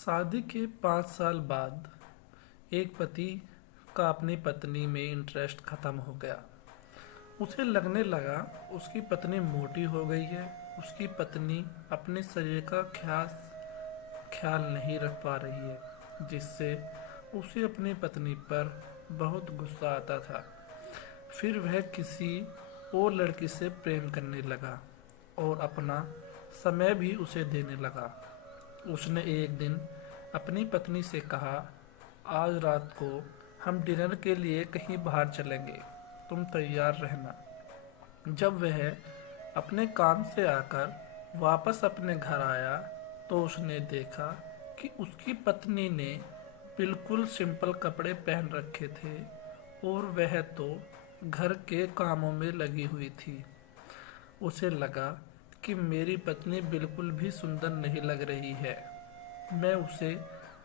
शादी के 5 साल बाद एक पति का अपनी पत्नी में इंटरेस्ट खत्म हो गया। उसे लगने लगा उसकी पत्नी मोटी हो गई है। उसकी पत्नी अपने शरीर का ख्याल नहीं रख पा रही है, जिससे उसे अपनी पत्नी पर बहुत गुस्सा आता था। फिर वह किसी और लड़की से प्रेम करने लगा और अपना समय भी उसे देने लगा। उसने एक दिन अपनी पत्नी से कहा, आज रात को हम डिनर के लिए कहीं बाहर चलेंगे, तुम तैयार रहना। जब वह अपने काम से आकर वापस अपने घर आया तो उसने देखा कि उसकी पत्नी ने बिल्कुल सिंपल कपड़े पहन रखे थे और वह तो घर के कामों में लगी हुई थी। उसे लगा कि मेरी पत्नी बिल्कुल भी सुंदर नहीं लग रही है। मैं उसे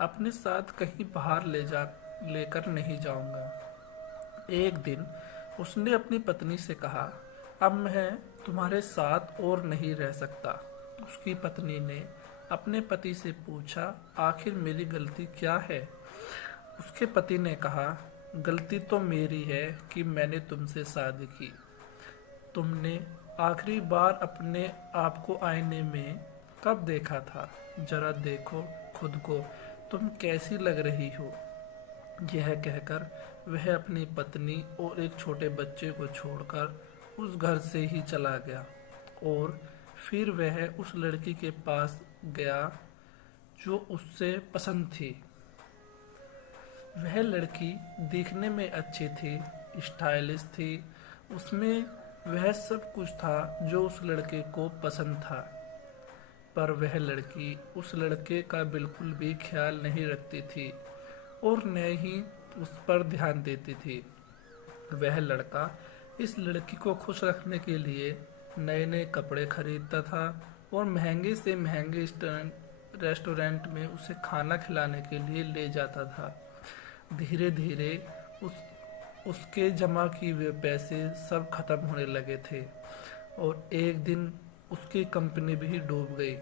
अपने साथ कहीं बाहर लेकर नहीं जाऊंगा। एक दिन उसने अपनी पत्नी से कहा, अब मैं तुम्हारे साथ और नहीं रह सकता। उसकी पत्नी ने अपने पति से पूछा, आखिर मेरी गलती क्या है? उसके पति ने कहा, गलती तो मेरी है कि मैंने तुमसे शादी की। तुमने आखिरी बार अपने आप को आईने में कब देखा था? जरा देखो खुद को, तुम कैसी लग रही हो। यह कहकर वह अपनी पत्नी और एक छोटे बच्चे को छोड़कर उस घर से ही चला गया और फिर वह उस लड़की के पास गया जो उससे पसंद थी। वह लड़की दिखने में अच्छी थी, स्टाइलिश थी, उसमें वह सब कुछ था जो उस लड़के को पसंद था। पर वह लड़की उस लड़के का बिल्कुल भी ख्याल नहीं रखती थी और न ही उस पर ध्यान देती थी। वह लड़का इस लड़की को खुश रखने के लिए नए नए कपड़े खरीदता था और महंगे से महंगे रेस्टोरेंट में उसे खाना खिलाने के लिए ले जाता था। धीरे धीरे उसके जमा किए हुए पैसे सब खत्म होने लगे थे और एक दिन उसकी कंपनी भी डूब गई।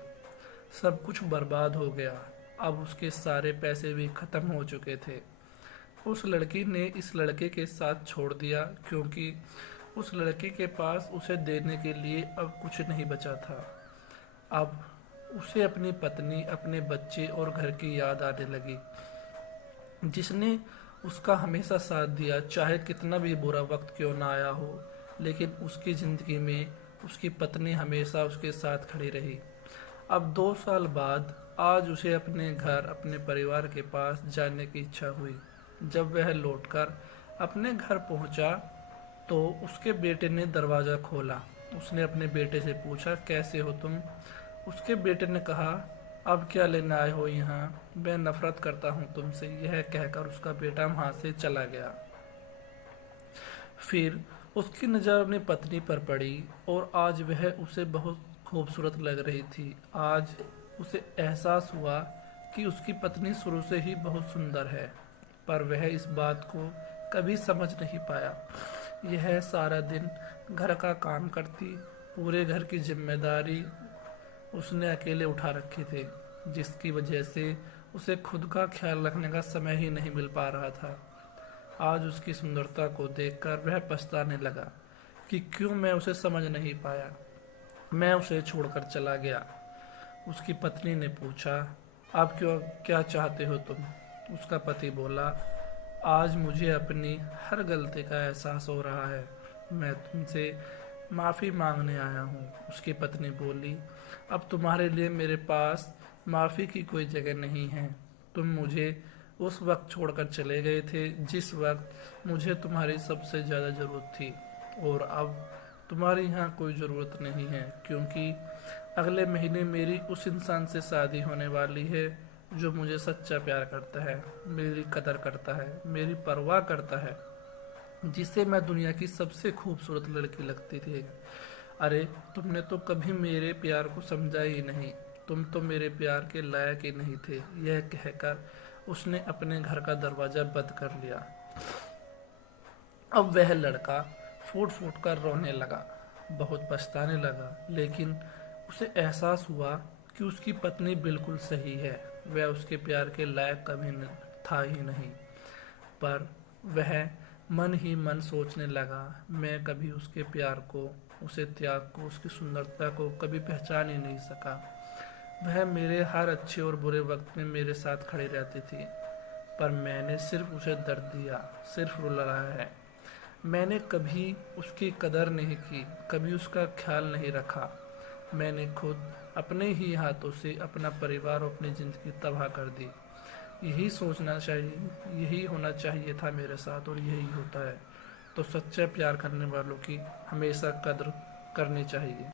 सब कुछ बर्बाद हो गया। अब उसके सारे पैसे भी खत्म हो चुके थे। उस लड़की ने इस लड़के के साथ छोड़ दिया क्योंकि उस लड़के के पास उसे देने के लिए अब कुछ नहीं बचा था। अब उसे अपनी पत्नी, अपने बच्चे और घर की याद आने लगी, जिसने उसका हमेशा साथ दिया, चाहे कितना भी बुरा वक्त क्यों ना आया हो, लेकिन उसकी ज़िंदगी में उसकी पत्नी हमेशा उसके साथ खड़ी रही। अब 2 साल बाद आज उसे अपने घर, अपने परिवार के पास जाने की इच्छा हुई। जब वह लौटकर अपने घर पहुंचा तो उसके बेटे ने दरवाज़ा खोला। उसने अपने बेटे से पूछा, कैसे हो तुम? उसके बेटे ने कहा, अब क्या लेने आए हो यहाँ? मैं नफरत करता हूँ तुमसे। यह कहकर उसका बेटा वहाँ से चला गया। फिर उसकी नज़र अपनी पत्नी पर पड़ी और आज वह उसे बहुत खूबसूरत लग रही थी। आज उसे एहसास हुआ कि उसकी पत्नी शुरू से ही बहुत सुंदर है, पर वह इस बात को कभी समझ नहीं पाया। यह सारा दिन घर का काम करती, पूरे घर की जिम्मेदारी उसने अकेले उठा रखे थे, जिसकी वजह से उसे खुद का ख्याल रखने का समय ही नहीं मिल पा रहा था। आज उसकी सुंदरता को देखकर वह पछताने लगा कि क्यों मैं उसे समझ नहीं पाया। मैं उसे छोड़कर चला गया। उसकी पत्नी ने पूछा, अब क्या चाहते हो तुम? उसका पति बोला, आज मुझे अपनी हर गलती का एहसास हो रहा है, मैं तुमसे माफ़ी मांगने आया हूँ। उसकी पत्नी बोली, अब तुम्हारे लिए मेरे पास माफ़ी की कोई जगह नहीं है। तुम मुझे उस वक्त छोड़कर चले गए थे जिस वक्त मुझे तुम्हारी सबसे ज़्यादा ज़रूरत थी, और अब तुम्हारी यहाँ कोई ज़रूरत नहीं है, क्योंकि अगले महीने मेरी उस इंसान से शादी होने वाली है जो मुझे सच्चा प्यार करता है, मेरी कदर करता है, मेरी परवाह करता है, जिसे मैं दुनिया की सबसे खूबसूरत लड़की लगती थी। अरे तुमने तो कभी मेरे प्यार को समझा ही नहीं, तुम तो मेरे प्यार के लायक ही नहीं थे। यह कहकर उसने अपने घर का दरवाज़ा बंद कर लिया। अब वह लड़का फूट फूट कर रोने लगा, बहुत पछताने लगा, लेकिन उसे एहसास हुआ कि उसकी पत्नी बिल्कुल सही है। वह उसके प्यार के लायक कभी था ही नहीं। पर वह मन ही मन सोचने लगा, मैं कभी उसके प्यार को, उसे त्याग को, उसकी सुंदरता को कभी पहचान ही नहीं सका। वह मेरे हर अच्छे और बुरे वक्त में मेरे साथ खड़ी रहती थी, पर मैंने सिर्फ उसे दर्द दिया, सिर्फ रुलाया है। मैंने कभी उसकी कदर नहीं की, कभी उसका ख्याल नहीं रखा। मैंने खुद अपने ही हाथों से अपना परिवार और अपनी ज़िंदगी तबाह कर दी। यही सोचना चाहिए, यही होना चाहिए था मेरे साथ, और यही होता है। तो सच्चा प्यार करने वालों की हमेशा कद्र करनी चाहिए।